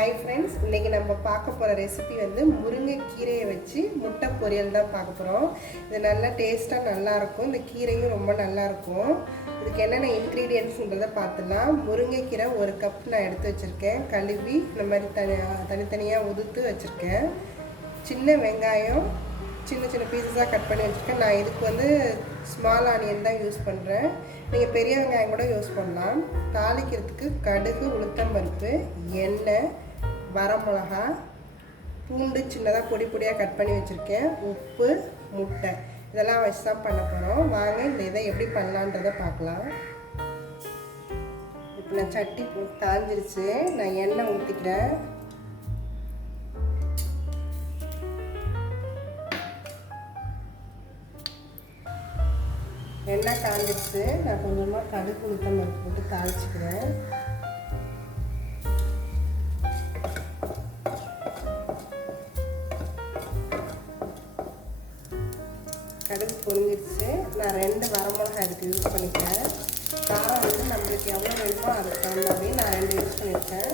Hi friends, இன்றைக்கி நம்ம பார்க்க போகிற ரெசிபி வந்து முருங்கைக்கீரையை வச்சு முட்டை பொரியல் தான் பார்க்க போகிறோம். இது நல்லா டேஸ்ட்டாக நல்லாயிருக்கும். இந்த கீரையும் ரொம்ப நல்லாயிருக்கும். இதுக்கு என்னென்ன இன்க்ரீடியன்ட்ஸுன்றதை பார்த்துலாம். முருங்கைக்கீரை 1 கப் நான் எடுத்து வச்சுருக்கேன். கழுவி இந்த மாதிரி தனித்தனியாக உதுத்து வச்சுருக்கேன். சின்ன வெங்காயம் சின்ன சின்ன பீஸஸாக கட் பண்ணி வச்சுருக்கேன். நான் இதுக்கு வந்து ஸ்மால் ஆனியன் தான் யூஸ் பண்ணுறேன். நீங்கள் பெரிய வெங்காயம் கூட யூஸ் பண்ணலாம். தாளிக்கிறதுக்கு கடுகு, உளுத்தம்பருப்பு, எண்ணெய், வரமிளகா, பூண்டு சின்னதாக பொடி பொடியாக கட் பண்ணி வச்சுருக்கேன், உப்பு, முட்டை இதெல்லாம் வச்சு தான் பண்ண போகிறோம். வாங்க இந்த இதை எப்படி பண்ணலான்றதை பார்க்கலாம். இப்போ நான் சட்டி காஞ்சிருச்சு. நான் எண்ணெய் ஊற்றிக்கிறேன். எண்ணெய் காஞ்சிருச்சு. நான் கொஞ்சமாக கடுகு, உளுத்தம்பருப்பு போட்டு தாளிச்சுக்கிறேன். கடுகு பொரிஞ்சிருச்சு. நான் 2 வரமிளகாய் அதுக்கு யூஸ் பண்ணிக்கிறேன். காரம் வந்து நம்மளுக்கு எவ்வளோ வேணுமோ அதுக்கு தகுந்த மாதிரி நான் 2 யூஸ் பண்ணியிருக்கேன்.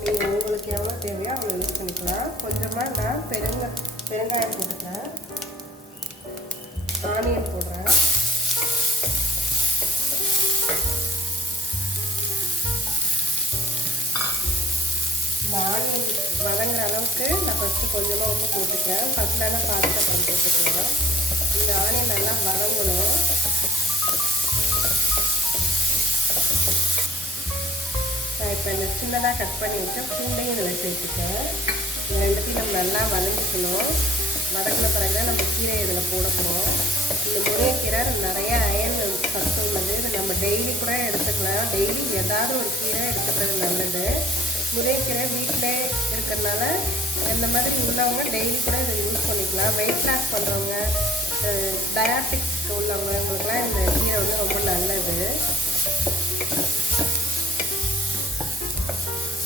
நீங்கள் உங்களுக்கு எவ்வளோ தேவையோ அவ்வளோ யூஸ் பண்ணிக்கலாம். கொஞ்சமாக நான் பெருங்காயம் போட்டுக்கிறேன். ஆனியன் போடுறேன். இந்த ஆனியன் வதங்குற அளவுக்கு நான் ஃபஸ்ட்டு கொஞ்சமாக உப்பு போட்டுக்கிறேன். ஃபஸ்ட்டான பார்த்து அப்புறம் போட்டுக்கலாம். இந்த ஆனியன் நல்லா வதங்கணும். நான் இப்போ இந்த சின்னதாக கட் பண்ணி வச்ச பூண்டையும் இதில் சேர்த்துக்கேன். இந்த ரெண்டுத்தையும் நம்ம நல்லா வதங்கிக்கணும். வதக்கின பிறகு தான் நம்ம கீரை இதில் போட போகிறோம். இந்த முருங்கைக்கீரை நிறைய அயன் சத்து உள்ளது. இது நம்ம டெய்லி கூட எடுத்துக்கலாம். டெய்லி ஏதாவது ஒரு கீரை எடுத்துக்கிறது நல்லது. முருங்கைக்கீரை வீட்டிலே இருக்கிறதுனால இந்த மாதிரி உள்ளவங்க டெய்லி கூட இதை யூஸ் பண்ணிக்கலாம். வெயிட் லாஸ் பண்ணுறவங்க, டயாட்டிக்ஸ் உள்ளவங்களுக்குலாம் இந்த கீரை வந்து ரொம்ப நல்லது.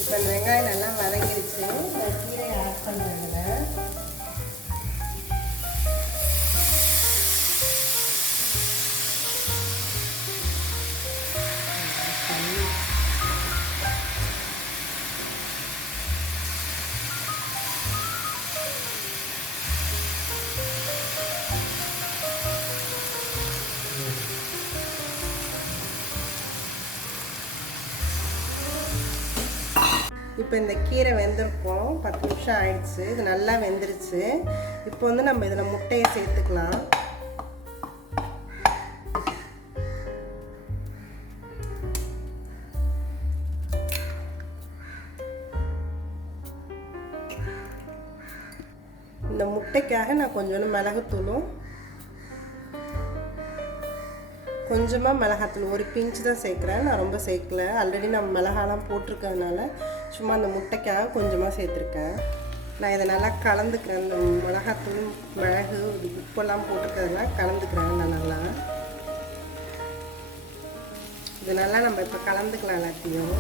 இப்போ இந்த வெங்காயம் நல்லா வதங்கிடுச்சு. நான் கீரையை ஆட் பண்ணுறேன். இப்போ இந்த கீரை வெந்திருக்கும். 10 நிமிஷம் ஆயிடுச்சு. இது நல்லா வெந்துருச்சு. இப்போ வந்து நம்ம இதில் முட்டையை சேர்த்துக்கலாம். இந்த முட்டைக்காக நான் கொஞ்சோண்டு மிளகுத்தூளும் கொஞ்சமாக மிளகாத்தூள் 1 பிஞ்ச் தான் சேர்க்குறேன். நான் ரொம்ப சேர்க்கல. ஆல்ரெடி நம்ம மிளகாலாம் போட்டிருக்கிறதுனால சும்மா அந்த முட்டைக்காக கொஞ்சமாக சேர்த்துருக்கேன். நான் இதை நல்லா கலந்துக்கிறேன். இந்த மிளகாத்தூள், மிளகு, உப்பெல்லாம் போட்டிருக்கிறதுலாம் கலந்துக்கிறேன். நான் நல்லா இது நல்லா நம்ம இப்போ கலந்துக்கலாம். எல்லாத்தையும்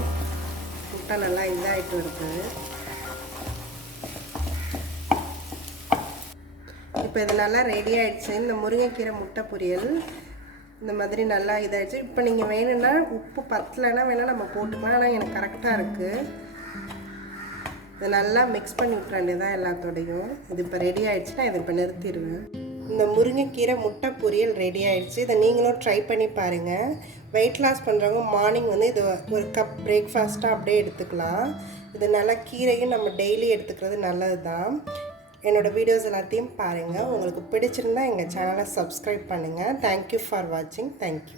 முட்டை நல்லா இதாகிட்டு வருது. இப்போ இது நல்லா ரெடி ஆகிடுச்சு. இந்த முருங்கைக்கீரை முட்டை பொரியல் இந்த மாதிரி நல்லா இதாகிடுச்சு. இப்போ நீங்கள் வேணும்னா உப்பு பத்தலைன்னா வேணால் நம்ம போட்டுக்கலாம். ஆனால் எனக்கு கரெக்டாக இருக்குது. இதை நல்லா மிக்ஸ் பண்ணி விட்டுற வேண்டியதான் எல்லாத்தோடையும். இது இப்போ ரெடி ஆகிடுச்சுன்னா இதை இப்போ நிறுத்திடுவேன். இந்த முருங்கைக்கீரை முட்டை பொரியல் ரெடி ஆகிடுச்சு. இதை நீங்களும் ட்ரை பண்ணி பாருங்கள். வெயிட் லாஸ் பண்ணுறவங்க மார்னிங் வந்து இது 1 கப் பிரேக்ஃபாஸ்ட்டாக அப்படியே எடுத்துக்கலாம். இது நல்லா கீரையும் நம்ம டெய்லி எடுத்துக்கிறது நல்லது தான். என்னோடய வீடியோஸ் எல்லாத்தையும் பாருங்கள். உங்களுக்கு பிடிச்சிருந்தா எங்கள் சேனலை சப்ஸ்கிரைப் பண்ணுங்கள். தேங்க்யூ ஃபார் வாட்சிங். தேங்க்யூ.